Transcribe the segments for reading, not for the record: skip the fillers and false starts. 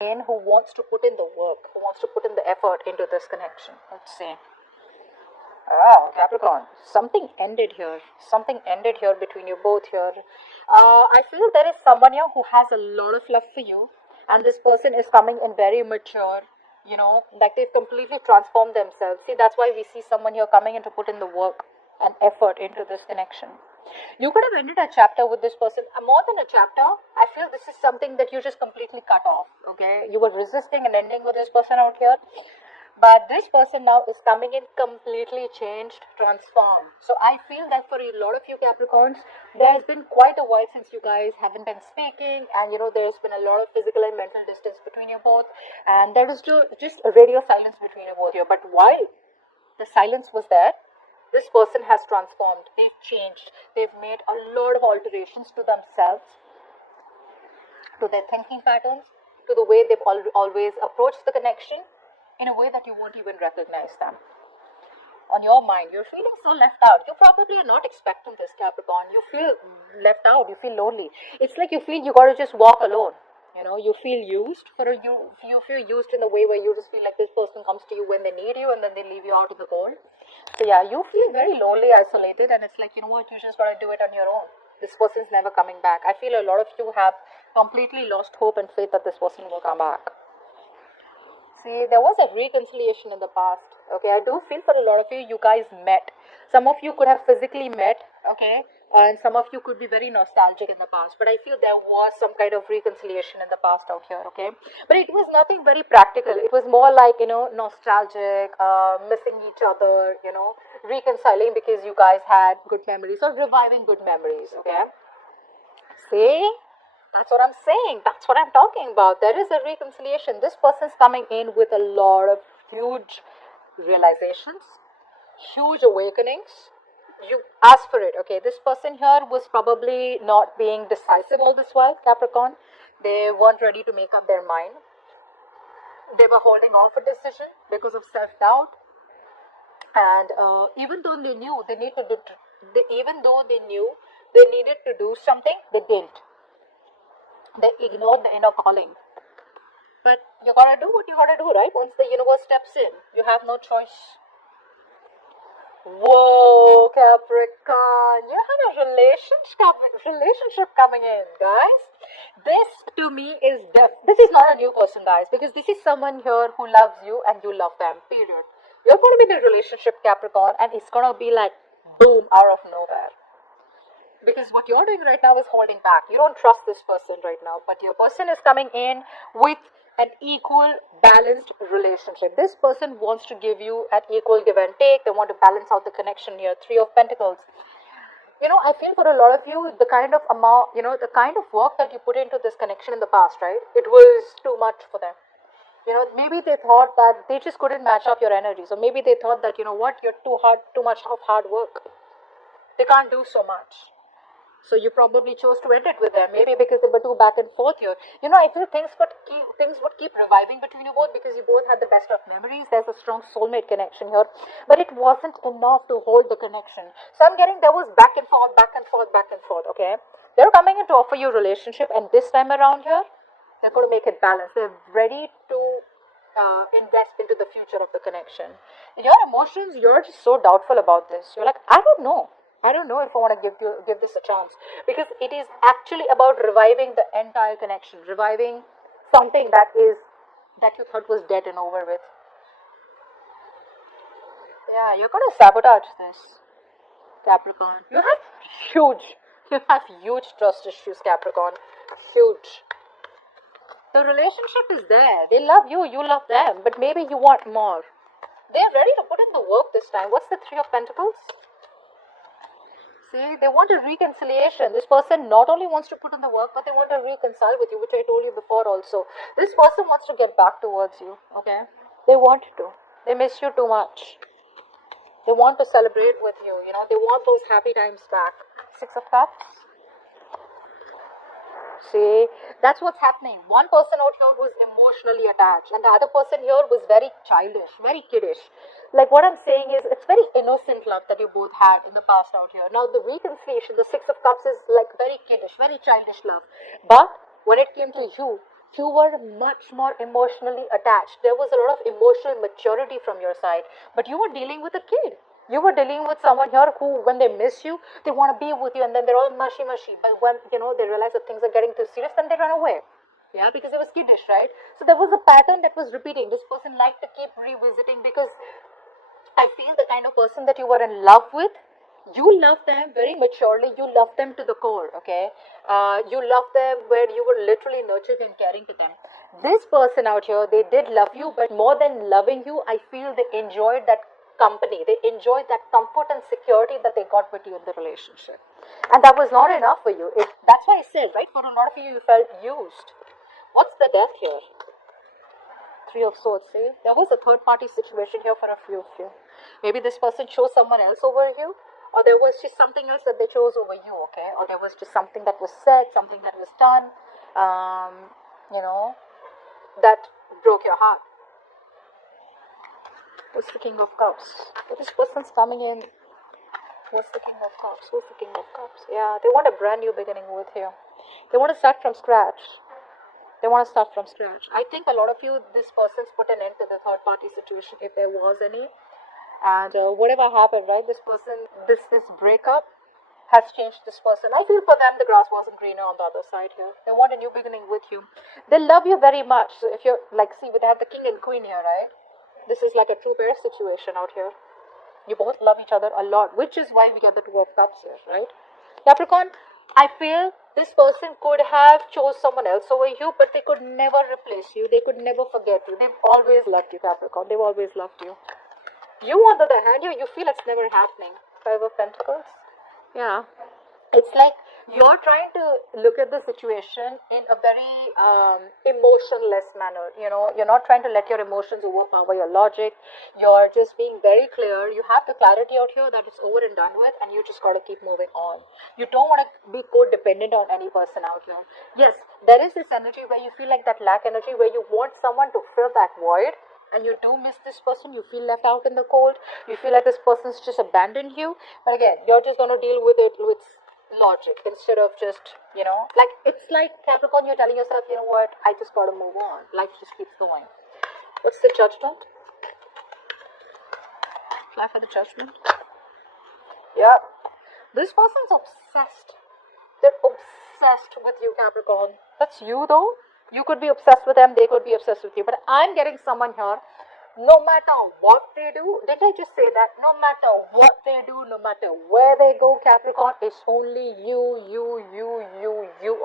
in who wants to put in the work, who wants to put in the effort into this connection. Let's see. Oh, Capricorn, something ended here. Something ended here between you both here. I feel there is someone here who has a lot of love for you, and this person is coming in very mature, like they've completely transformed themselves. See, that's why we see someone here coming in to put in the work and effort into this connection. You could have ended a chapter with this person. More than a chapter, I feel this is something that you just completely cut off, okay? You were resisting an ending with this person out here. But this person now is coming in completely changed, transformed. So I feel that for a lot of you Capricorns, there has been quite a while since you guys haven't been speaking, and there's been a lot of physical and mental distance between you both, and there is just a radio silence between you both here. But while the silence was there, this person has transformed. They've changed. They've made a lot of alterations to themselves, to their thinking patterns, to the way they've always approached the connection, in a way that you won't even recognize them. On your mind, you're feeling so left out. You probably are not expecting this, Capricorn. You feel left out. You feel lonely. It's like you feel you got to just walk alone. You feel used you feel used in a way where you just feel like this person comes to you when they need you and then they leave you out in the cold. So yeah, you feel very lonely, isolated, and it's like, you just got to do it on your own. This person's never coming back. I feel a lot of you have completely lost hope and faith that this person will come back. See, there was a reconciliation in the past, okay? I do feel for a lot of you, you guys met. Some of you could have physically met, okay? And some of you could be very nostalgic in the past. But I feel there was some kind of reconciliation in the past out here, okay? But it was nothing very practical. It was more like, nostalgic, missing each other, reconciling because you guys had good memories or reviving good memories, okay? See? That's what I'm saying. That's what I'm talking about. There is a reconciliation. This person's coming in with a lot of huge realizations, huge awakenings. You ask for it, okay? This person here was probably not being decisive all this while, Capricorn. They weren't ready to make up their mind. They were holding off a decision because of self-doubt. And even though they knew they needed to do something, they didn't. They ignored the inner calling. But you gotta do what you gotta do, right? Once the universe steps in, you have no choice. Whoa, Capricorn, you have a relationship coming in, guys. This to me is this is not a new person, guys, because this is someone here who loves you and you love them, period. You're going to be in a relationship, Capricorn, and it's going to be like boom, out of nowhere. Because what you're doing right now is holding back. You don't trust this person right now, but your person is coming in with an equal, balanced relationship. This person wants to give you an equal give and take. They want to balance out the connection here. 3 of Pentacles. I feel for a lot of you, the kind of amount, the kind of work that you put into this connection in the past, right? It was too much for them. Maybe they thought that they just couldn't match up your energies, or maybe they thought that, you're too much of hard work. They can't do so much. So you probably chose to end it with them, maybe because they were too back and forth here. I feel things would keep reviving between you both because you both had the best of memories. There's a strong soulmate connection here, but it wasn't enough to hold the connection. So I'm getting there was back and forth, okay? They're coming in to offer you a relationship, and this time around here, they're going to make it balanced. They're ready to invest into the future of the connection. In your emotions, you're just so doubtful about this. You're like, I don't know if I want to give this a chance, because it is actually about reviving the entire connection, reviving something that you thought was dead and over with. Yeah, you're going to sabotage this, Capricorn. You have huge trust issues, Capricorn. Huge. The relationship is there. They love you, you love them, but maybe you want more. They're ready to put in the work this time. What's the 3 of Pentacles? See, they want a reconciliation. This person not only wants to put in the work, but they want to reconcile with you, which I told you before also. This person wants to get back towards you, okay? They want to. They miss you too much. They want to celebrate with you, They want those happy times back. 6 of Cups. See, that's what's happening. One person out here was emotionally attached, and the other person here was very childish, very kiddish. Like what I'm saying is, it's very innocent love that you both had in the past out here. Now the reconciliation, the 6 of Cups is like very kiddish, very childish love. But when it came to you, You were much more emotionally attached. There was a lot of emotional maturity from your side, but you were dealing with a kid. You were dealing with someone here who, when they miss you, they want to be with you, and then they're all mushy mushy. But when they realize that things are getting too serious, then they run away. Yeah, because it was kiddish, right? So there was a pattern that was repeating. This person liked to keep revisiting because I feel the kind of person that you were in love with, you love them very maturely. You love them to the core, okay? You love them where you were literally nurturing and caring to them. This person out here, they did love you, but more than loving you, I feel they enjoyed that company. They enjoyed that comfort and security that they got with you in the relationship. And that was not enough for you. That's why I said, right? For a lot of you, you felt used. What's the death here? Three of Swords, see? There was a third party situation here for a few of you. Maybe this person chose someone else over you, or there was just something else that they chose over you, okay? Or there was just something that was said, something that was done, that broke your heart. What's the King of Cups? This person's coming in. What's the King of Cups? Who's the King of Cups? Yeah, they want a brand new beginning with you. They want to start from scratch. I think a lot of you, this person's put an end to the third party situation, if there was any. And whatever happened, right? This person, this breakup has changed this person. I feel for them the grass wasn't greener on the other side here. They want a new beginning with you. They love you very much. So if you're like, see, we have the King and Queen here, right? This is like a true pair situation out here. You both love each other a lot, which is why we get the Two of Cups here, right? Capricorn, I feel this person could have chose someone else over you, but they could never replace you. They could never forget you. They've always loved you, Capricorn. They've always loved you. You, on the other hand, you feel it's never happening. Five of Pentacles. Yeah. It's like you're trying to look at the situation in a very emotionless manner. You're not trying to let your emotions overpower your logic. You're just being very clear. You have the clarity out here that it's over and done with, and you just got to keep moving on. You don't want to be codependent on any person out here. Yes, there is this energy where you feel like that lack energy, where you want someone to fill that void. And you do miss this person, you feel left out in the cold, you feel like this person's just abandoned you. But again, you're just going to deal with it with logic instead of just, like, it's like Capricorn, you're telling yourself, you know what, I just got to move on. Life just keeps going. What's the Judgment? Fly for the Judgment. Yeah. This person's obsessed. They're obsessed with you, Capricorn. That's you, though. You could be obsessed with them, they could be obsessed with you. But I'm getting someone here, no matter what they do, didn't I just say that? No matter what they do, no matter where they go, Capricorn, it's only you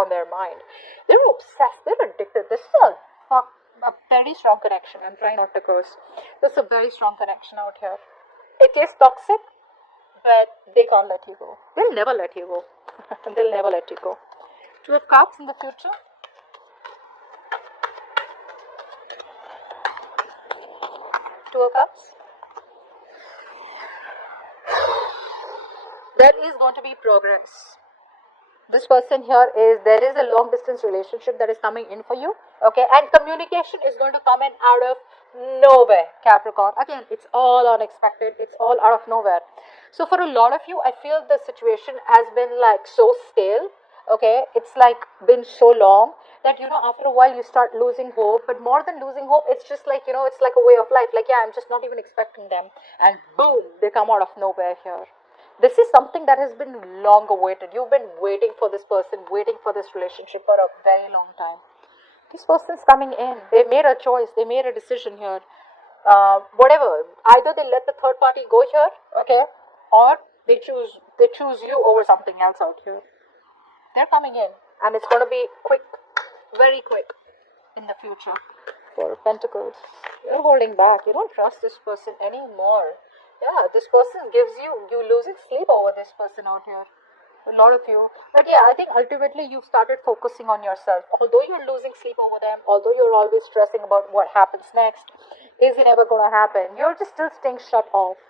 on their mind. They're obsessed, they're addicted. This is a very strong connection. I'm trying not to curse. There's a very strong connection out here. It is toxic, but they can't let you go. They'll never let you go. They'll never let you go. Two of Cups in the future. Two of Cups. There is going to be progress. This person here there is a long distance relationship that is coming in for you, okay, and communication is going to come in out of nowhere, Capricorn. Again, it's all unexpected, it's all out of nowhere. So for a lot of you, I feel the situation has been like so stale, okay, it's like been so long that after a while you start losing hope. But more than losing hope, it's just like it's like a way of life, like, yeah, I'm just not even expecting them, and boom, they come out of nowhere here. This is something that has been long awaited. You've been waiting for this person, waiting for this relationship for a very long time. This person's coming in. They made a choice, they made a decision here. Whatever, either they let the third party go here, okay, or they choose you over something else out here. They're coming in, and it's going to be quick, very quick in the future. Four of Pentacles. You're holding back. You don't trust this person anymore. Yeah, this person gives you losing sleep over this person out here. A lot of you. But yeah, I think ultimately you've started focusing on yourself. Although you're losing sleep over them, although you're always stressing about what happens next, is it ever going to happen? You're just still staying shut off.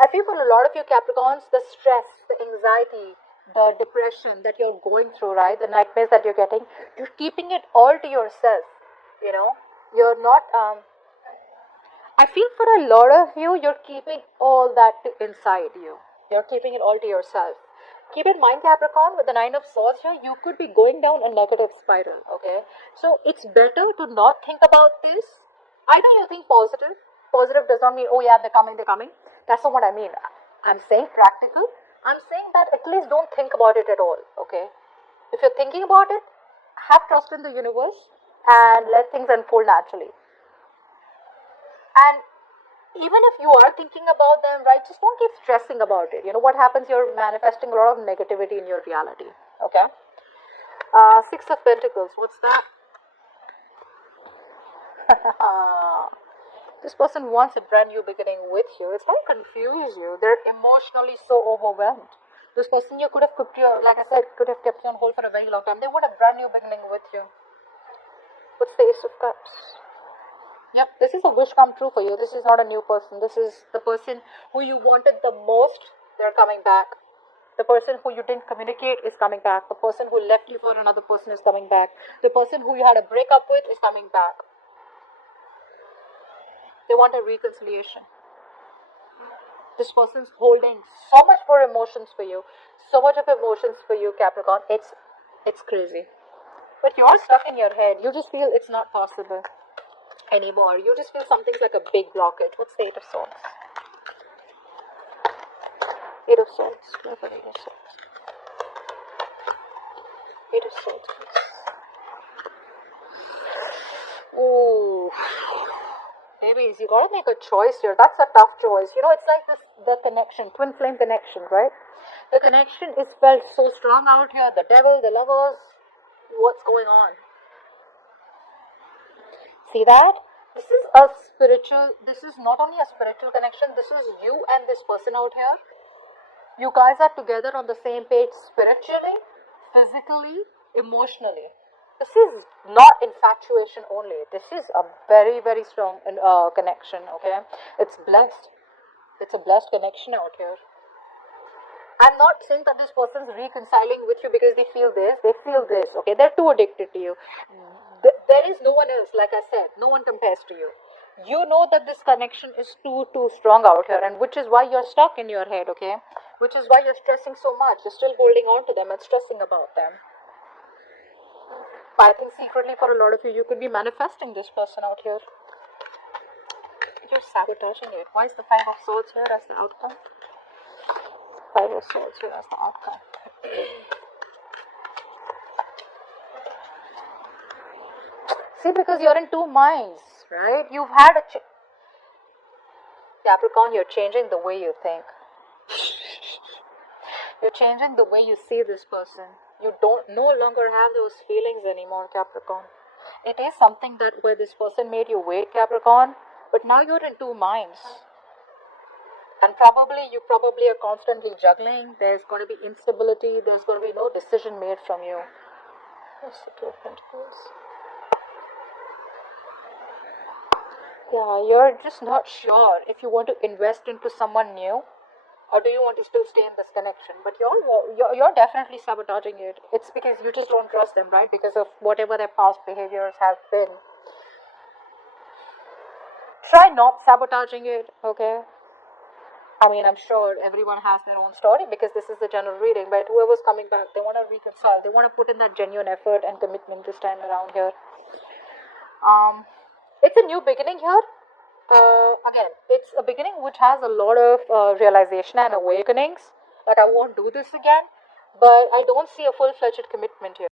I feel for a lot of you Capricorns, the stress, the anxiety, the depression that you're going through, right? The nightmares that you're getting, you're keeping it all to yourself. You're not, I feel for a lot of you, you're keeping all that inside you. You're keeping it all to yourself. Keep in mind, Capricorn, with the Nine of Swords here, you could be going down a negative spiral, okay? So it's better to not think about this. Either you think positive. Positive does not mean, oh yeah, they're coming. That's not what I mean. I'm saying practical. I'm saying that at least don't think about it at all, okay? If you're thinking about it, have trust in the universe and let things unfold naturally. And even if you are thinking about them, right, just don't keep stressing about it. You know what happens? You're manifesting a lot of negativity in your reality, okay? Six of Pentacles, what's that? This person wants a brand new beginning with you. It's going to confuse you. They're emotionally so overwhelmed. This person you could have kept you, like I said, could have kept you on hold for a very long time. They want a brand new beginning with you. What's the Ace of Cups? Yep, this is a wish come true for you. This is not a new person. This is the person who you wanted the most. They're coming back. The person who you didn't communicate is coming back. The person who left you for another person is coming back. The person who you had a breakup with is coming back. They want a reconciliation. This person's holding so much more emotions for you. So much of emotions for you, Capricorn. It's crazy. But you're stuck in your head. You just feel it's not possible anymore. You just feel something's like a big blockage. What's the Eight of Swords? Eight of Swords. Eight of Swords. Eight of Swords. Ooh. Babies, you gotta make a choice here. That's a tough choice. You know, it's like this, the connection, twin flame connection, right? The connection is felt so strong out here. The devil, the lovers. What's going on? See that? This is a spiritual, this is not only a spiritual connection, this is you and this person out here. You guys are together on the same page spiritually, physically, emotionally. This is not infatuation only. This is a very, very strong connection, okay? It's blessed. It's a blessed connection out here. I'm not saying that this person's reconciling with you because they feel this, okay? They're too addicted to you. There is no one else, like I said. No one compares to you. You know that this connection is too strong out here, and which is why you're stuck in your head, okay? Which is why you're stressing so much. You're still holding on to them and stressing about them. But I think secretly for a lot of you, you could be manifesting this person out here. You're sabotaging it. Why is the Five of Swords here as the outcome? Five of Swords here as the outcome. See, because you're in two minds, right? You've had a Capricorn, you're changing the way you think. You're changing the way you see this person. You don't no longer have those feelings anymore, Capricorn. It is something that where this person made you wait, Capricorn, but now you're in two minds. And you probably are constantly juggling. There's going to be instability. There's going to be no decision made from you. What's the Two of Pentacles? Yeah, you're just not sure if you want to invest into someone new, or do you want to still stay in this connection? But you're definitely sabotaging it. It's because you just don't trust them, right? Because of whatever their past behaviors have been. Try not sabotaging it, okay? I mean, I'm sure everyone has their own story because this is the general reading, but whoever's coming back, they want to reconcile. They want to put in that genuine effort and commitment this time around here. It's a new beginning here. Again, it's a beginning which has a lot of realization and awakenings. Like, I won't do this again, but I don't see a full-fledged commitment here.